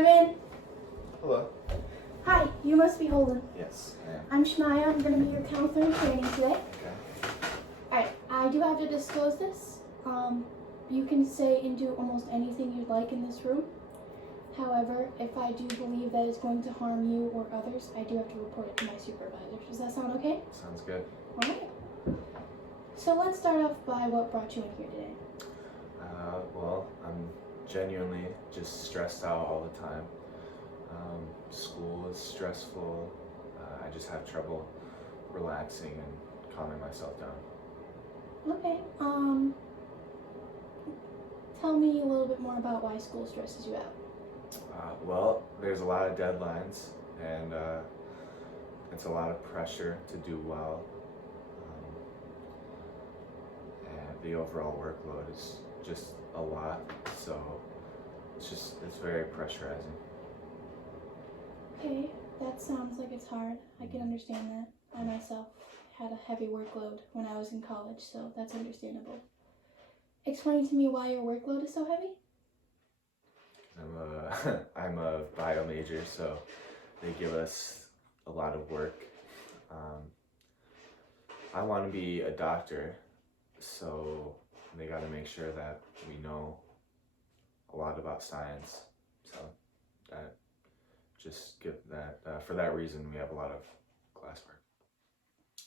Come in. Hello. Hi, you must be Holden. Yes, I am. I'm Shania. I'm going to be your counselor in training today. Okay. Alright, I do have to disclose this. You can say and do almost anything you'd like in this room. However, if I do believe that it's going to harm you or others, I do have to report it to my supervisor. Does that sound okay? Sounds good. Alright. So let's start off by what brought you in here today. Well, I'm genuinely just stressed out all the time. School is stressful. I just have trouble relaxing and calming myself down. Okay, tell me a little bit more about why school stresses you out. Well, there's a lot of deadlines and it's a lot of pressure to do well. And the overall workload is just a lot, so it's very pressurizing. Okay, that sounds like it's hard. I can understand that. I myself had a heavy workload when I was in college, so that's understandable. Explain to me why your workload is so heavy? I'm a bio major, so they give us a lot of work. I want to be a doctor, so they got to make sure that we know a lot about science. So that for that reason, we have a lot of classwork.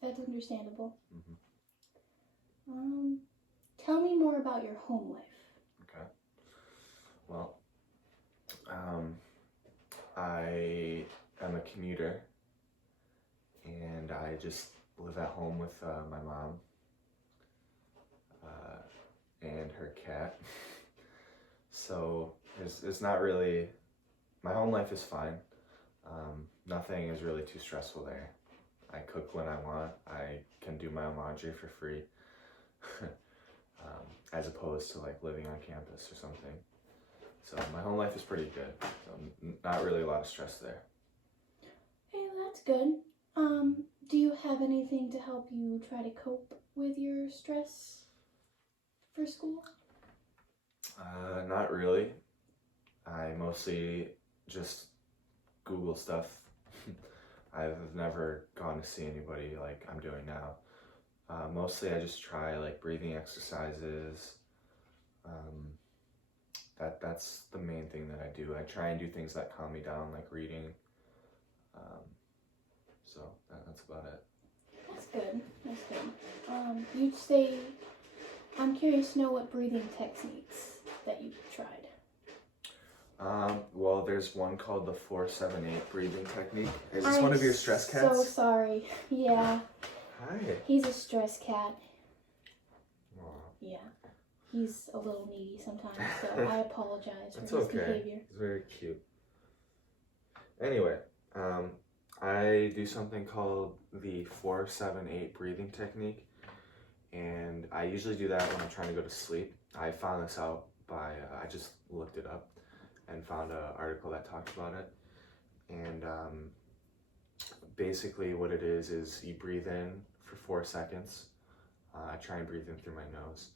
That's understandable. Mm-hmm. Tell me more about your home life. Okay. Well, I am a commuter, and I just live at home with my mom and her cat. So it's not really, my home life is fine. Nothing is really too stressful there. I cook when I want. I can do my own laundry for free. As opposed to like living on campus or something. So my home life is pretty good. So not really a lot of stress there. Okay, that's good. Do you have anything to help you try to cope with your stress for school? Not really. I mostly just Google stuff. I've never gone to see anybody like I'm doing now. Mostly I just try like breathing exercises. That's the main thing that I do. I try and do things that calm me down, like reading. So that's about it. That's good. That's good. You'd say, I'm curious to know what breathing techniques that you've tried. Well, there's one called the 4-7-8 breathing technique. Is this one of your stress cats? So sorry. Yeah. Hi. He's a stress cat. Aww. Yeah. He's a little needy sometimes, so I apologize for his behavior. He's very cute. Anyway, I do something called the 4-7-8 breathing technique, and I usually do that when I'm trying to go to sleep. I found this out by, I just looked it up and found an article that talks about it. And basically what it is you breathe in for 4 seconds. I try and breathe in through my nose.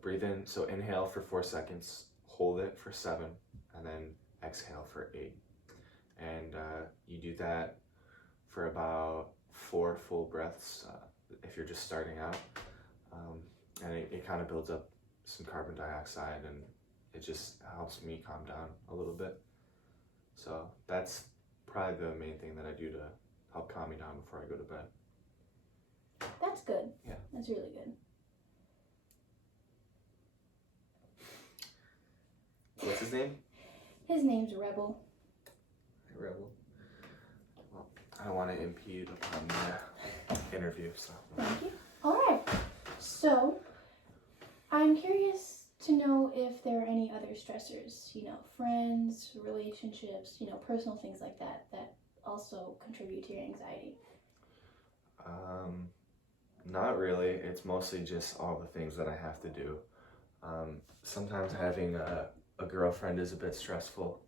Breathe in, so inhale for 4 seconds, hold it for 7, and then exhale for 8. And you do that for about 4 full breaths if you're just starting out. And it kind of builds up some carbon dioxide, and it just helps me calm down a little bit. So that's probably the main thing that I do to help calm me down before I go to bed. That's good. Yeah. That's really good. What's his name? His name's Rebel. Hey, Rebel. Well, I don't want to impede upon the interview, so. Thank you. All right. So, I'm curious to know if there are any other stressors, friends, relationships, personal things like that also contribute to your anxiety. Not really. It's mostly just all the things that I have to do. Sometimes having a girlfriend is a bit stressful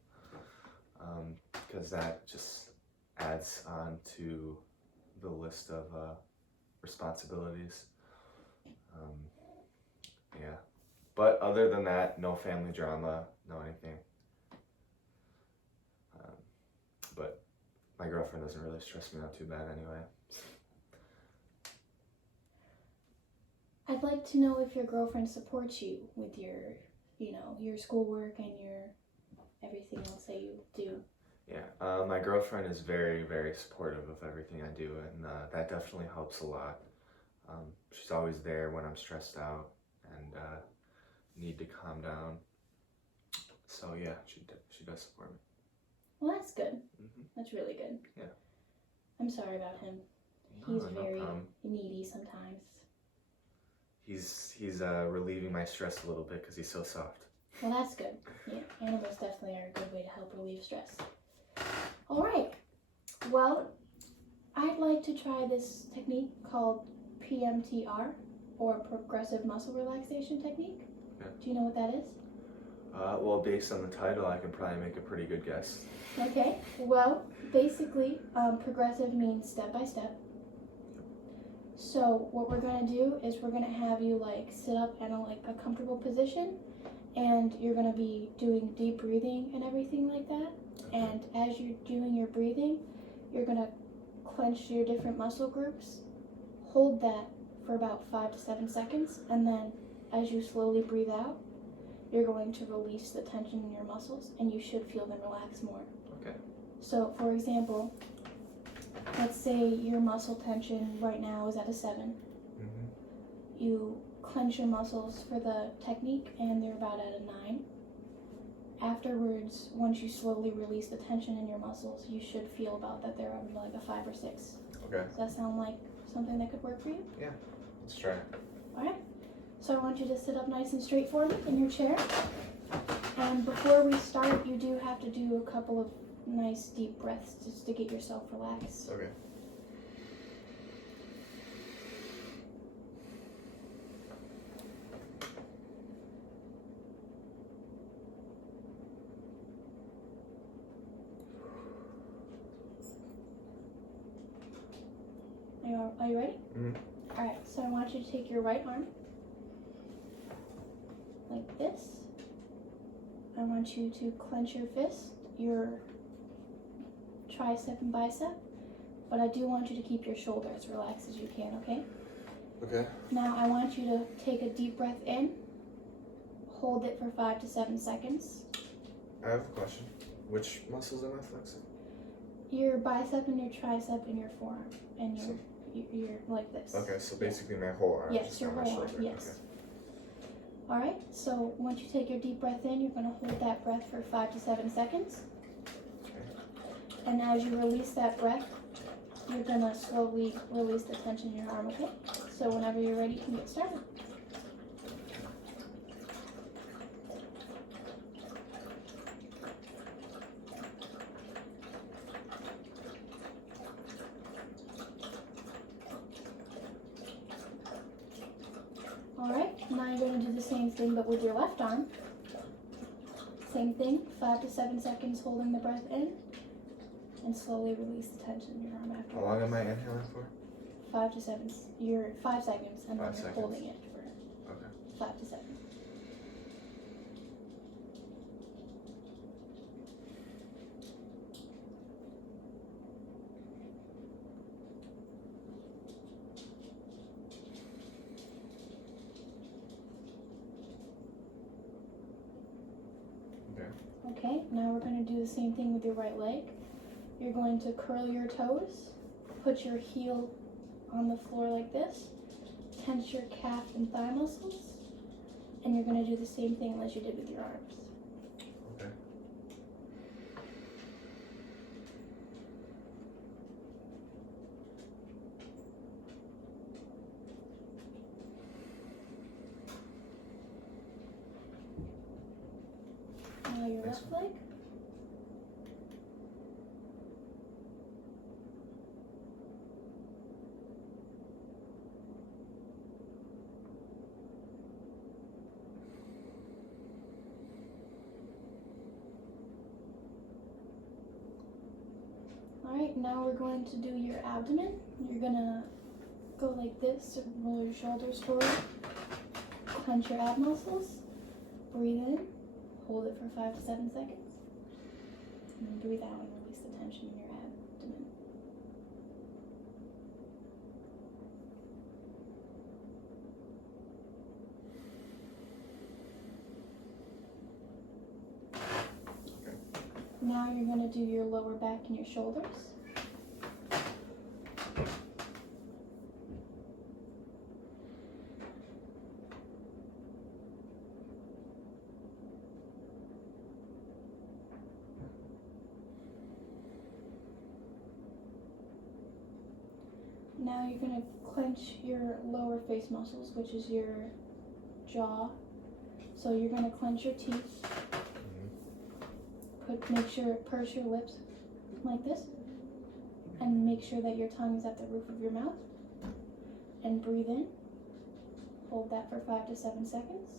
because that just adds on to the list of responsibilities. Yeah. But other than that, no family drama, no anything. my girlfriend doesn't really stress me out too bad anyway. I'd like to know if your girlfriend supports you with your, your schoolwork and your everything else that you do. Yeah, my girlfriend is very, very supportive of everything I do, and that definitely helps a lot. She's always there when I'm stressed out and need to calm down. So yeah, she does support me. Well, that's good. Mm-hmm. That's really good. Yeah. I'm sorry about him. No, He's no very problem. needy sometimes. He's relieving my stress a little bit because he's so soft. Well, that's good. Yeah, animals definitely are a good way to help relieve stress. All right. Well, I'd like to try this technique called PMTR, or Progressive Muscle Relaxation Technique. Okay. Do you know what that is? Well, based on the title, I can probably make a pretty good guess. Okay. Well, basically, progressive means step by step. So what we're gonna do is we're gonna have you sit up in a comfortable position, and you're gonna be doing deep breathing and everything like that. And as you're doing your breathing, you're gonna clench your different muscle groups, hold that for about 5 to 7 seconds, and then as you slowly breathe out, you're going to release the tension in your muscles, and you should feel them relax more. Okay. So, for example, let's say your muscle tension right now is at a 7. Mm-hmm. You clench your muscles for the technique, and they're about at a 9. Afterwards, once you slowly release the tension in your muscles, you should feel about that they're at a 5 or 6. Okay. Does that sound like something that could work for you? Yeah. Let's try it. All right. So I want you to sit up nice and straight for me in your chair. And before we start, you do have to do a couple of nice deep breaths just to get yourself relaxed. Okay. Are you ready? Mm-hmm. All right. So I want you to take your right arm like this. I want you to clench your fist, your tricep and bicep, but I do want you to keep your shoulder as relaxed as you can, okay? Okay. Now I want you to take a deep breath in, hold it for 5 to 7 seconds. I have a question. Which muscles am I flexing? Your bicep and your tricep and your forearm and your like this. Okay, so basically my whole arm. Yes, just your on my whole arm, shoulder. yes. All right, so once you take your deep breath in, you're going to hold that breath for 5 to 7 seconds. Okay. And as you release that breath, you're going to slowly release the tension in your arm, okay? So whenever you're ready, you can get started. Alright, now you're going to do the same thing but with your left arm. Same thing, 5 to 7 seconds holding the breath in, and slowly release the tension in your arm after. How long am I inhaling for? 5 to 7, you're 5 seconds, and then 5 you're seconds. holding it for Okay. 5 to 7. Okay, now we're going to do the same thing with your right leg. You're going to curl your toes, put your heel on the floor like this, tense your calf and thigh muscles, and you're going to do the same thing as you did with your arms. Okay. Now your left leg. Alright, now we're going to do your abdomen. You're gonna go like this, roll your shoulders forward, clench your ab muscles, breathe in, hold it for 5 to 7 seconds, and then breathe out and release the tension in your abdomen. Now you're going to do your lower back and your shoulders. Now you're going to clench your lower face muscles, which is your jaw. So you're going to clench your teeth. Make sure, purse your lips like this. And make sure that your tongue is at the roof of your mouth. And breathe in. Hold that for 5 to 7 seconds.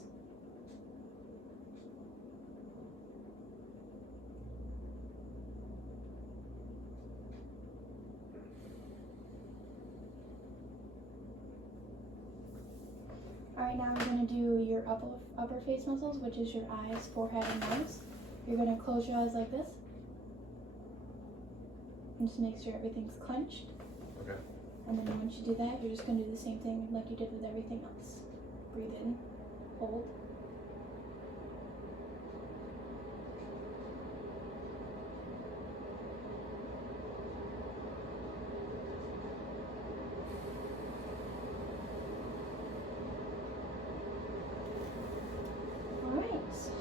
Alright, now we're going to do your upper face muscles, which is your eyes, forehead, and nose. You're going to close your eyes like this. And just make sure everything's clenched. Okay. And then once you do that, you're just going to do the same thing like you did with everything else. Breathe in, hold.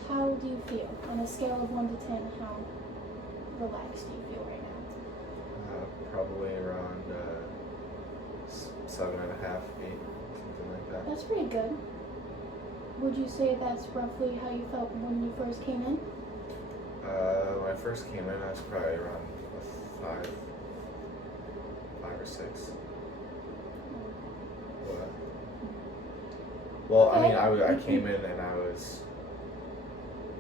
How do you feel? On a scale of 1 to 10, how relaxed do you feel right now? Probably around 7.5, 8, something like that. That's pretty good. Would you say that's roughly how you felt when you first came in? When I first came in, I was probably around 5 or 6. What? Well, Okay. I mean, I came in and I was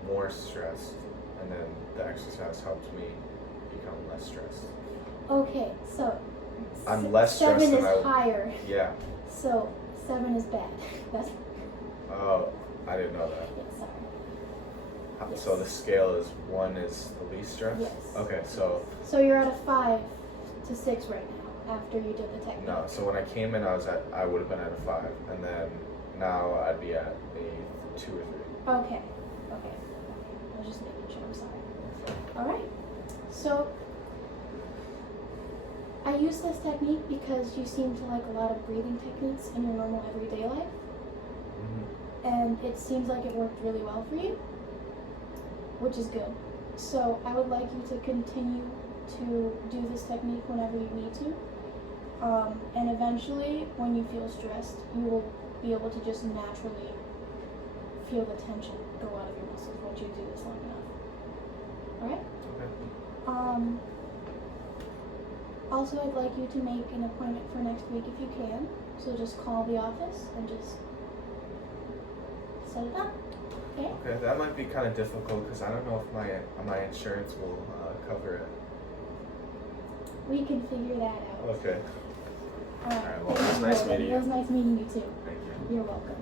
more stressed, and then the exercise helped me become less stressed. Okay, so I'm less stressed 7 than is higher, Yeah. so 7 is bad. That's Oh, I didn't know that. yeah, sorry. Yes. So the scale is 1 is the least stress? Yes. Okay, so So you're at a 5 to 6 right now after you did the technique. no, so when I came in, I would have been at a 5, and then now I'd be at a 2 or 3. Okay. I was just making sure, I'm sorry. Alright, so I use this technique because you seem to like a lot of breathing techniques in your normal everyday life. And it seems like it worked really well for you, which is good. So I would like you to continue to do this technique whenever you need to. And eventually, when you feel stressed, you will be able to just naturally feel the tension go out of your muscles once you do this long enough. Alright? Okay. Also, I'd like you to make an appointment for next week if you can. So just call the office and just set it up. Okay? Okay, that might be kind of difficult because I don't know if my insurance will cover it. We can figure that out. Okay. Alright. Alright, well, it was nice meeting you. It was nice meeting you too. Thank you. You're welcome.